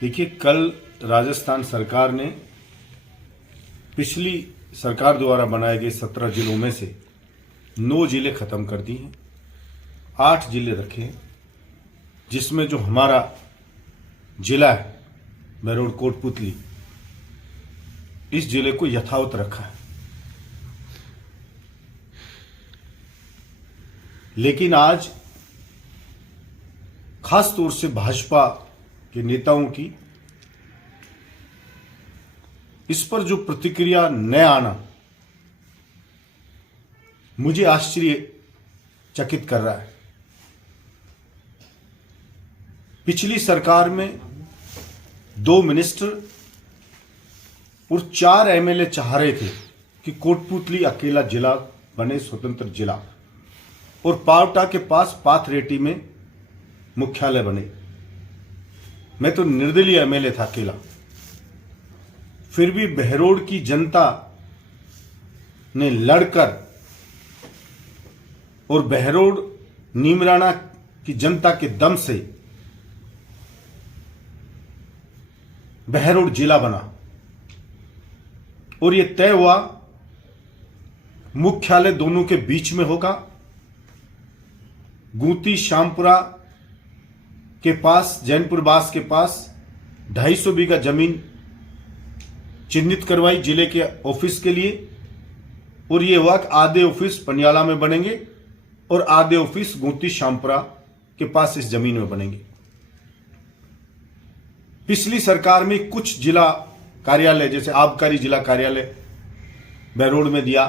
देखिए, कल राजस्थान सरकार ने पिछली सरकार द्वारा बनाए गए 17 जिलों में से 9 जिले खत्म कर दिए हैं, 8 जिले रखे हैं, जिसमें जो हमारा जिला है बहरोड कोटपुतली, इस जिले को यथावत रखा है। लेकिन आज खास तौर से भाजपा के नेताओं की इस पर जो प्रतिक्रिया न आना मुझे आश्चर्यचकित कर रहा है। पिछली सरकार में 2 मिनिस्टर और 4 एमएलए चाह रहे थे कि कोटपुतली अकेला जिला बने, स्वतंत्र जिला, और पावटा के पास पाथरेटी में मुख्यालय बने। मैं तो निर्दलीय एमएलए था अकेला, फिर भी बहरोड की जनता ने लड़कर और बहरोड नीमराना की जनता के दम से बहरोड जिला बना और यह तय हुआ मुख्यालय दोनों के बीच में होगा। गूंती श्यामपुरा के पास, जैनपुर बास के पास 250 बीघा जमीन चिन्हित करवाई जिले के ऑफिस के लिए, और यह हुआ कि आधे ऑफिस पनियाला में बनेंगे और आधे ऑफिस गूंती श्यामपुरा के पास इस जमीन में बनेंगे। पिछली सरकार में कुछ जिला कार्यालय, जैसे आबकारी जिला कार्यालय बहरोड में दिया,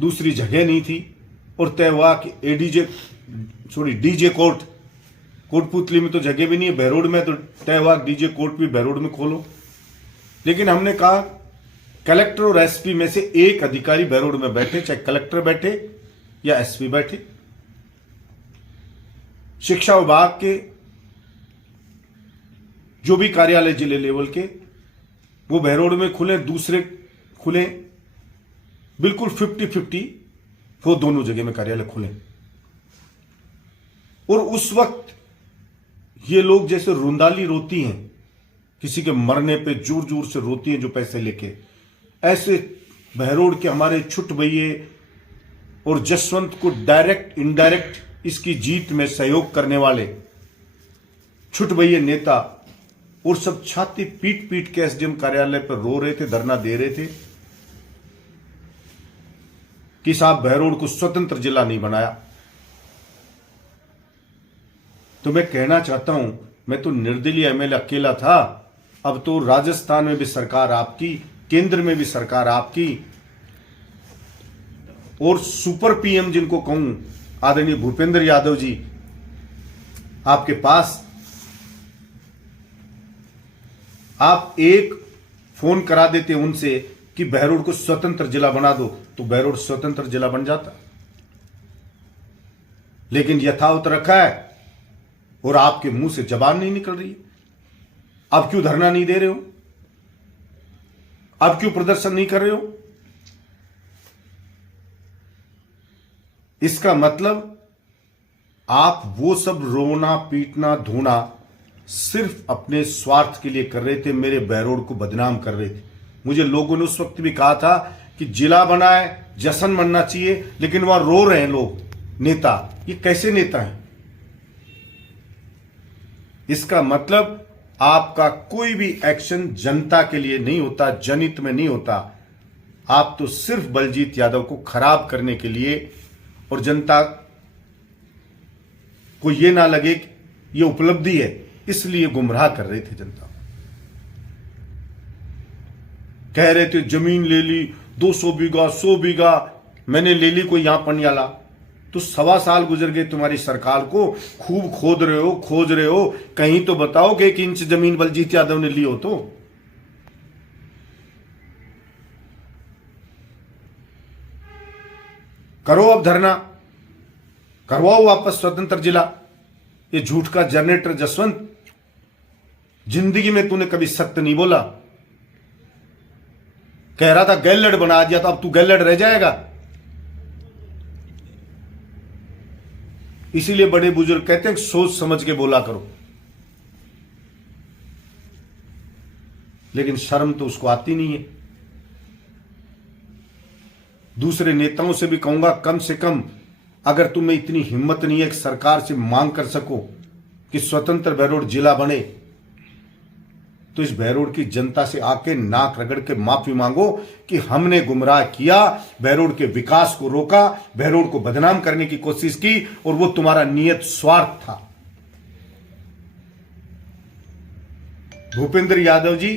दूसरी जगह नहीं थी, और तय हुआ कि डीजे कोर्ट, कोटपुतली में तो जगह भी नहीं है, बहरोड में तो तय हुआ डीजे कोर्ट भी बहरोड में खोलो। लेकिन हमने कहा कलेक्टर और एसपी में से एक अधिकारी बहरोड में बैठे, चाहे कलेक्टर बैठे या एसपी बैठे। शिक्षा विभाग के जो भी कार्यालय जिले लेवल के वो बहरोड में खुले, दूसरे खुले, बिल्कुल 50-50 वो दोनों जगह में कार्यालय खुले। और उस वक्त ये लोग जैसे रुंदाली रोती हैं, किसी के मरने पे जोर जोर से रोती हैं जो पैसे लेके, ऐसे बहरोड के हमारे छुट भैये और जसवंत को डायरेक्ट इनडायरेक्ट इसकी जीत में सहयोग करने वाले छुट भैये नेता और सब छाती पीट पीट के एसडीएम कार्यालय पर रो रहे थे, धरना दे रहे थे कि साहब बहरोड को स्वतंत्र जिला नहीं बनाया। तो मैं कहना चाहता हूं, मैं तो निर्दलीय एमएलए अकेला था, अब तो राजस्थान में भी सरकार आपकी, केंद्र में भी सरकार आपकी, और सुपर पीएम जिनको कहूं आदरणीय भूपेंद्र यादव जी आपके पास, आप एक फोन करा देते उनसे कि बहरोड को स्वतंत्र जिला बना दो, तो बहरोड स्वतंत्र जिला बन जाता। लेकिन यथावत रखा है और आपके मुंह से जबान नहीं निकल रही है। अब क्यों धरना नहीं दे रहे हो? अब क्यों प्रदर्शन नहीं कर रहे हो? इसका मतलब आप वो सब रोना पीटना धोना सिर्फ अपने स्वार्थ के लिए कर रहे थे, मेरे बहरोड को बदनाम कर रहे थे। मुझे लोगों ने उस वक्त भी कहा था कि जिला बना है, जश्न मनना चाहिए, लेकिन वहां रो रहे हैं लोग, नेता। ये कैसे नेता हैं? इसका मतलब आपका कोई भी एक्शन जनता के लिए नहीं होता, जनहित में नहीं होता। आप तो सिर्फ बलजीत यादव को खराब करने के लिए, और जनता को यह ना लगे कि यह उपलब्धि है, इसलिए गुमराह कर रहे थे जनता। कह रहे थे जमीन ले ली, 200 बीघा 100 बीघा मैंने ले ली कोई यहां पनियाला। तो 1.25 साल गुजर गए तुम्हारी सरकार को, खूब खोद रहे हो, खोज रहे हो, कहीं तो बताओ कि 1 इंच जमीन बलजीत यादव ने ली हो तो। करो अब धरना, करवाओ वापस स्वतंत्र जिला। ये झूठ का जनरेटर जसवंत, जिंदगी में तूने कभी सत्य नहीं बोला। कह रहा था गैलेड बना दिया, तो अब तू गैलेड रह जाएगा। इसीलिए बड़े बुजुर्ग कहते हैं सोच समझ के बोला करो। लेकिन शर्म तो उसको आती नहीं है। दूसरे नेताओं से भी कहूंगा, कम से कम अगर तुम्हें इतनी हिम्मत नहीं है कि सरकार से मांग कर सको कि स्वतंत्र बहरोड जिला बने, तो इस बहरोड की जनता से आके नाक रगड़ के माफी मांगो कि हमने गुमराह किया, बहरोड के विकास को रोका, बहरोड को बदनाम करने की कोशिश की, और वो तुम्हारा नियत स्वार्थ था। भूपेंद्र यादव जी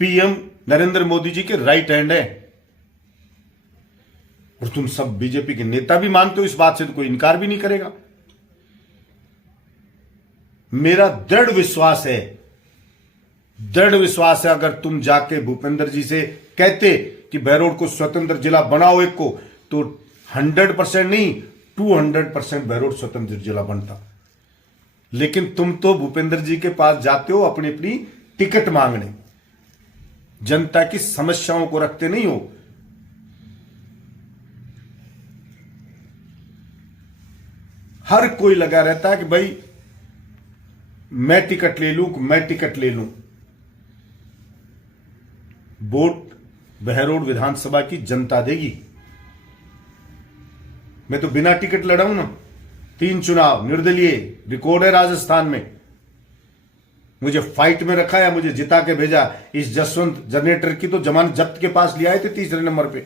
पीएम नरेंद्र मोदी जी के राइट हैंड है, और तुम सब बीजेपी के नेता भी मानते हो इस बात से, तो कोई इनकार भी नहीं करेगा। मेरा दृढ़ विश्वास है अगर तुम जाके भूपेंद्र जी से कहते कि बहरोड को स्वतंत्र जिला बनाओ एक को, तो 100% नहीं 200% बहरोड स्वतंत्र जिला बनता। लेकिन तुम तो भूपेंद्र जी के पास जाते हो अपनी अपनी टिकट मांगने, जनता की समस्याओं को रखते नहीं हो। हर कोई लगा रहता है कि भाई मैं टिकट ले लूं। वोट बहरोड विधानसभा की जनता देगी। मैं तो बिना टिकट लड़ा हूं ना, 3 चुनाव निर्दलीय, रिकॉर्ड है राजस्थान में। मुझे फाइट में रखा है, मुझे जिता के भेजा। इस जसवंत जनरेटर की तो जमानत जब्त के पास ले आए थे 3रे नंबर पे,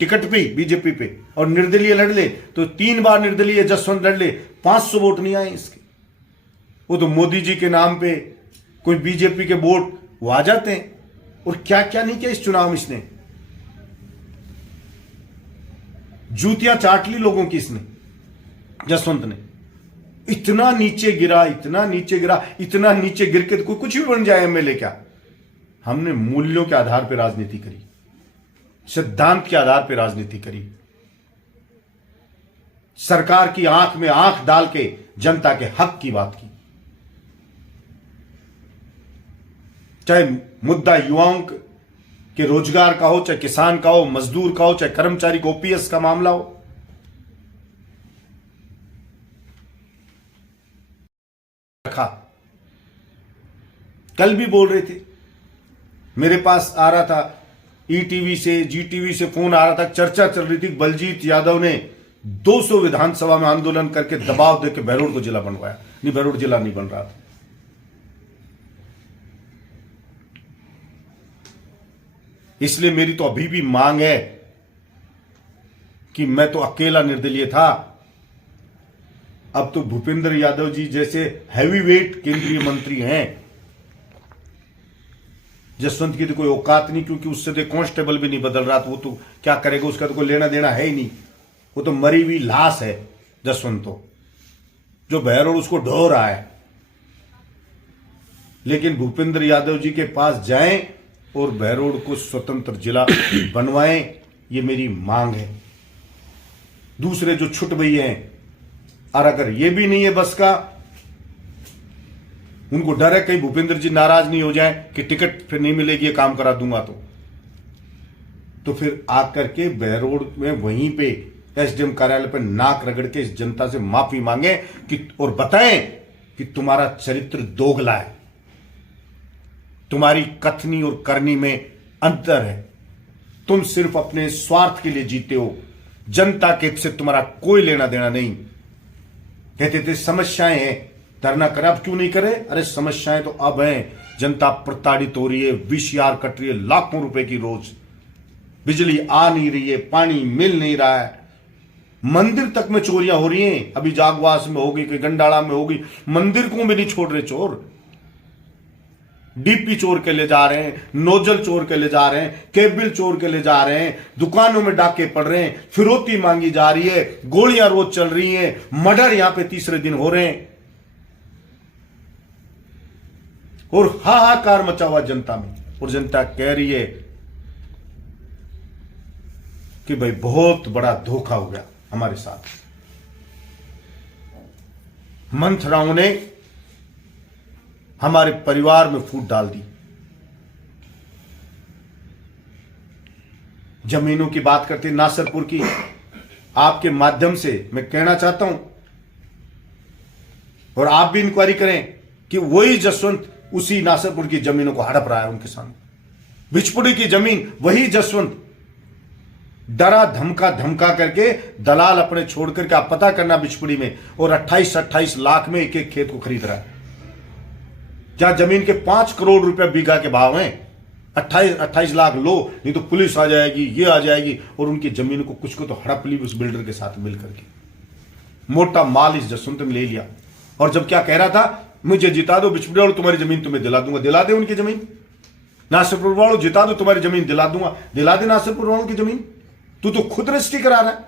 टिकट पे बीजेपी पे, और निर्दलीय लड़ ले तो 3 बार निर्दलीय जसवंत लड़ ले, 500 वोट नहीं आए इसके। वो तो मोदी जी के नाम पे कोई बीजेपी के वोट वो आ जाते हैं। और क्या क्या नहीं किया इस चुनाव में इसने, जूतियां चाट ली लोगों की इसने, जसवंत ने। इतना नीचे गिरा, इतना नीचे गिर के तो कोई कुछ भी बन जाए एमएलए क्या। हमने मूल्यों के आधार पर राजनीति करी, सिद्धांत के आधार पर राजनीति करी, सरकार की आंख में आंख डाल के जनता के हक की बात की। चाहे मुद्दा युवाओं के रोजगार का हो, चाहे किसान का हो, मजदूर का हो, चाहे कर्मचारी को ओपीएस का मामला हो, रखा। कल भी बोल रहे थे, मेरे पास आ रहा था ईटीवी से, जीटीवी से फोन आ रहा था, चर्चा चल रही थी बलजीत यादव ने 200 विधानसभा में आंदोलन करके दबाव देकर बहरोड को जिला बनवाया। नहीं, बहरोड जिला नहीं बन रहा था। इसलिए मेरी तो अभी भी मांग है कि मैं तो अकेला निर्दलीय था, अब तो भूपेंद्र यादव जी जैसे हैवीवेट केंद्रीय मंत्री हैं। जसवंत की तो कोई औकात नहीं, क्योंकि उससे तो कांस्टेबल भी नहीं बदल रहा, तो वो तो क्या करेगा, उसका तो कोई लेना देना है ही नहीं। वो तो मरी हुई लाश है जसवंत, तो जो बहरोड उसको ढो रहा है। लेकिन भूपेंद्र यादव जी के पास जाएं और बहरोड को स्वतंत्र जिला बनवाएं, ये मेरी मांग है। दूसरे जो छुट भई हैं, और अगर ये भी नहीं है बस का, उनको डर है कहीं भूपेंद्र जी नाराज नहीं हो जाए कि टिकट फिर नहीं मिलेगी, ये काम करा दूंगा, तो फिर आकर के बहरोड में वहीं पे एसडीएम कार्यालय पर नाक रगड़ के इस जनता से माफी मांगे कि, और बताएं कि तुम्हारा चरित्र दोगला है, तुम्हारी कथनी और करनी में अंतर है, तुम सिर्फ अपने स्वार्थ के लिए जीते हो, जनता के हित से तुम्हारा कोई लेना देना नहीं। कहते थे समस्याएं हैं, धरना करे, अब क्यों नहीं करे? अरे समस्याएं तो अब हैं, जनता प्रताड़ित हो रही है, वीसीआर कट रही है लाखों रुपए की रोज, बिजली आ नहीं रही है, पानी मिल नहीं रहा है, मंदिर तक में चोरियां हो रही हैं। अभी जागवास में होगी, कोई गंडाड़ा में होगी, मंदिर को भी नहीं छोड़ रहे चोर। डीपी चोर के ले जा रहे हैं, नोजल चोर के ले जा रहे हैं, केबल चोर के ले जा रहे हैं, दुकानों में डाके पड़ रहे हैं, फिरौती मांगी जा रही है, गोलियां रोज चल रही हैं, मर्डर यहां पे 3रे दिन हो रहे हैं, और हाहाकार मचा हुआ जनता में। और जनता कह रही है कि भाई बहुत बड़ा धोखा हो गया हमारे साथ। मंथराओं ने हमारे परिवार में फूट डाल दी। जमीनों की बात करते नासरपुर की, आपके माध्यम से मैं कहना चाहता हूं, और आप भी इंक्वायरी करें कि वही जसवंत उसी नासिरपुर की जमीनों को हड़प रहा है उन किसानों। बिचपुड़ी की जमीन वही जसवंत डरा धमका करके दलाल अपने छोड़ करके, आप पता करना बिचपुड़ी में, और 28-28 लाख में एक खेत को खरीद रहा है। क्या जमीन के 5 करोड़ रुपए बीघा के भाव हैं? 28 लाख लो, नहीं तो पुलिस आ जाएगी, ये आ जाएगी, और उनकी जमीन को कुछ को तो हड़प ली उस बिल्डर के साथ मिलकर के। मोटा माल इस जसवंत ने ले लिया। और जब क्या कह रहा था, मुझे जिता दो बिचपुड़ी वालों, तुम्हारी जमीन तुम्हें दिला दूंगा। दिला दे उनकी जमीन। नासिरपुर वालों जिता दो, तुम्हारी जमीन दिला दूंगा। दिला दे नासिरपुर वालों की जमीन। तू तो खुद रजिस्ट्री करा रहा है।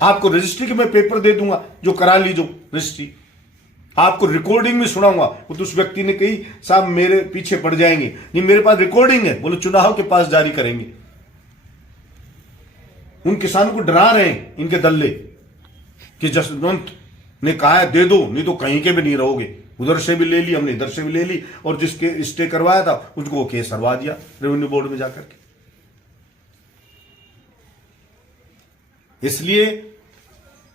आपको रजिस्ट्री के मैं पेपर दे दूंगा, जो करा लीजो रजिस्ट्री। आपको रिकॉर्डिंग में सुनाऊंगा। वो तो उस व्यक्ति ने कही साहब मेरे पीछे पड़ जाएंगे, नहीं मेरे पास रिकॉर्डिंग है, बोलो चुनाव के पास जारी करेंगे। उन किसानों को डरा रहे हैं इनके दल्ले कि जसवंत ने कहा है दे दो, नहीं तो कहीं के भी नहीं रहोगे। उधर से भी ले ली हमने, इधर से भी ले ली, और जिसके स्टे करवाया था उसको वो केस हरवा दिया रेवेन्यू बोर्ड में जाकर के। इसलिए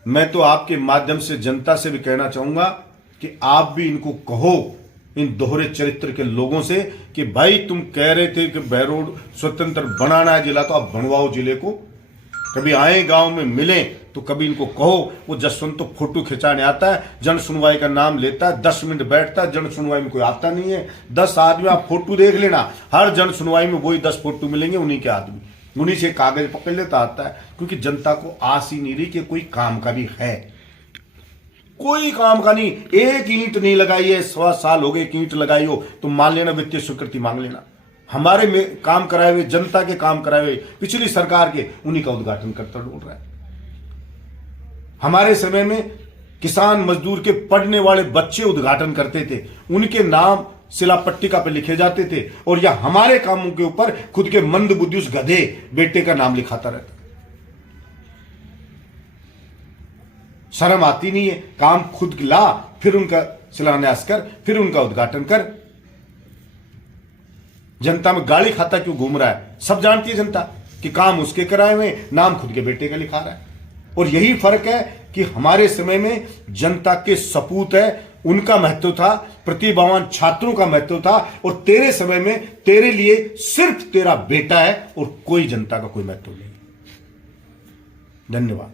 मैं तो आपके माध्यम से जनता से भी कहना चाहूंगा कि आप भी इनको कहो, इन दोहरे चरित्र के लोगों से, कि भाई तुम कह रहे थे कि बहरोड स्वतंत्र बनाना है जिला, तो आप बनवाओ जिले को। कभी आए गांव में मिले तो कभी इनको कहो। वो जसवंत तो फोटो खिंचाने आता है, जन सुनवाई का नाम लेता है, 10 मिनट बैठता है, जन सुनवाई में कोई आता नहीं है। 10 आदमी आप फोटो देख लेना, हर जन सुनवाई में वही 10 फोटो मिलेंगे, उन्हीं के आदमी, उन्हीं से कागज पकड़ लेता आता है। क्योंकि जनता को आस ही नहीं रही कि कोई काम का भी है। कोई काम का नहीं। एक ईंट नहीं लगाई है, 1.25 साल हो गए ईंट लगाई हो तो मान लेना वित्तीय स्वीकृति मांग लेना। हमारे में काम कराए हुए, जनता के काम कराए हुए पिछली सरकार के, उन्हीं का उद्घाटन करता डोल रहा है। हमारे समय में किसान मजदूर के पढ़ने वाले बच्चे उद्घाटन करते थे, उनके नाम शिलापट्टिका पे लिखे जाते थे, और या हमारे कामों के ऊपर खुद के मंदबुद्धि उस गधे बेटे का नाम लिखाता रहता। शर्म आती नहीं है? काम खुद ला, फिर उनका शिलान्यास कर, फिर उनका उद्घाटन कर। जनता में गाली खाता क्यों घूम रहा है? सब जानती है जनता कि काम उसके कराए हुए, नाम खुद के बेटे का लिखा रहा है। और यही फर्क है कि हमारे समय में जनता के सपूत है, उनका महत्व था, प्रतिभावान छात्रों का महत्व था, और तेरे समय में तेरे लिए सिर्फ तेरा बेटा है और कोई जनता का कोई महत्व नहीं। धन्यवाद।